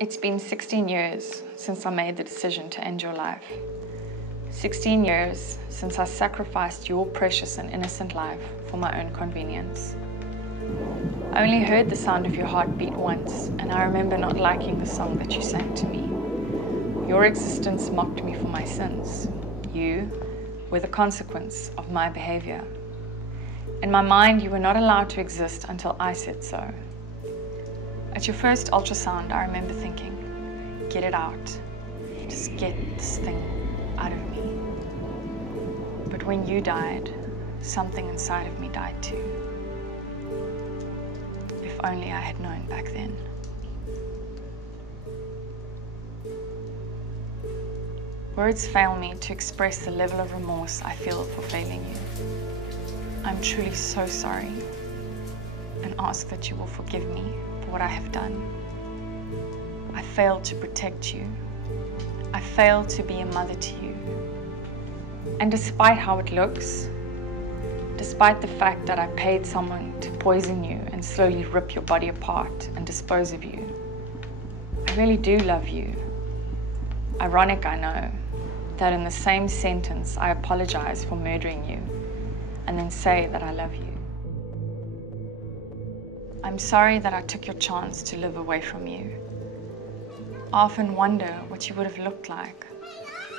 It's been 16 years since I made the decision to end your life. 16 years since I sacrificed your precious and innocent life for my own convenience. I only heard the sound of your heartbeat once, and I remember not liking the song that you sang to me. Your existence mocked me for my sins. You were the consequence of my behavior. In my mind, you were not allowed to exist until I said so. At your first ultrasound, I remember thinking, get it out. Just get this thing out of me. But when you died, something inside of me died too. If only I had known back then. Words fail me to express the level of remorse I feel for failing you. I'm truly so sorry and ask that you will forgive me for what I have done. I failed to protect you. I failed to be a mother to you. And despite how it looks, despite the fact that I paid someone to poison you and slowly rip your body apart and dispose of you, I really do love you. Ironic, I know, that in the same sentence I apologize for murdering you and then say that I love you. I'm sorry that I took your chance to live away from you. I often wonder what you would have looked like.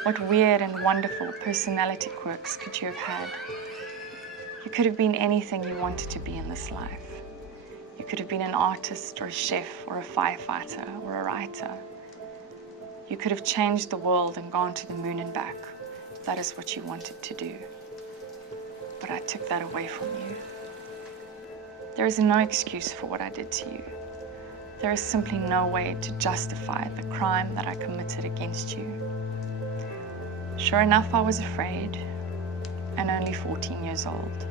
What weird and wonderful personality quirks could you have had? You could have been anything you wanted to be in this life. You could have been an artist or a chef or a firefighter or a writer. You could have changed the world and gone to the moon and back. That is what you wanted to do. But I took that away from you. There is no excuse for what I did to you. There is simply no way to justify the crime that I committed against you. Sure enough, I was afraid, and only 14 years old.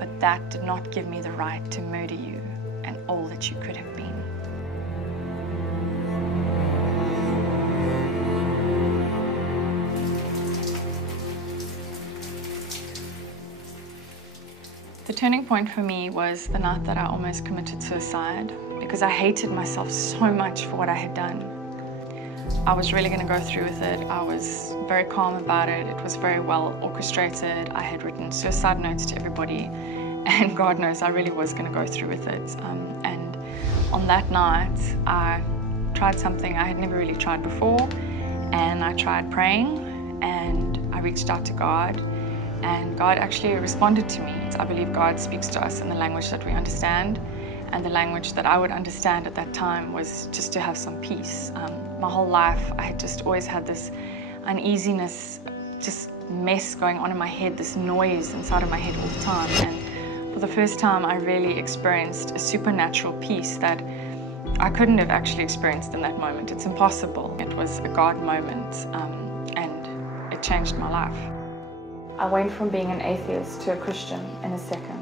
But that did not give me the right to murder you and all that you could have been. The turning point for me was the night that I almost committed suicide because I hated myself so much for what I had done. I was really going to go through with it. I was very calm about it. It was very well orchestrated. I had written suicide notes to everybody, and God knows I really was going to go through with it. And on that night, I tried something I had never really tried before, and I tried praying, and I reached out to God. And God actually responded to me. I believe God speaks to us in the language that we understand, and the language that I would understand at that time was just to have some peace. My whole life, I had just always had this uneasiness, just mess going on in my head, this noise inside of my head all the time. And for the first time, I really experienced a supernatural peace that I couldn't have actually experienced in that moment. It's impossible. It was a God moment, and it changed my life. I went from being an atheist to a Christian in a second.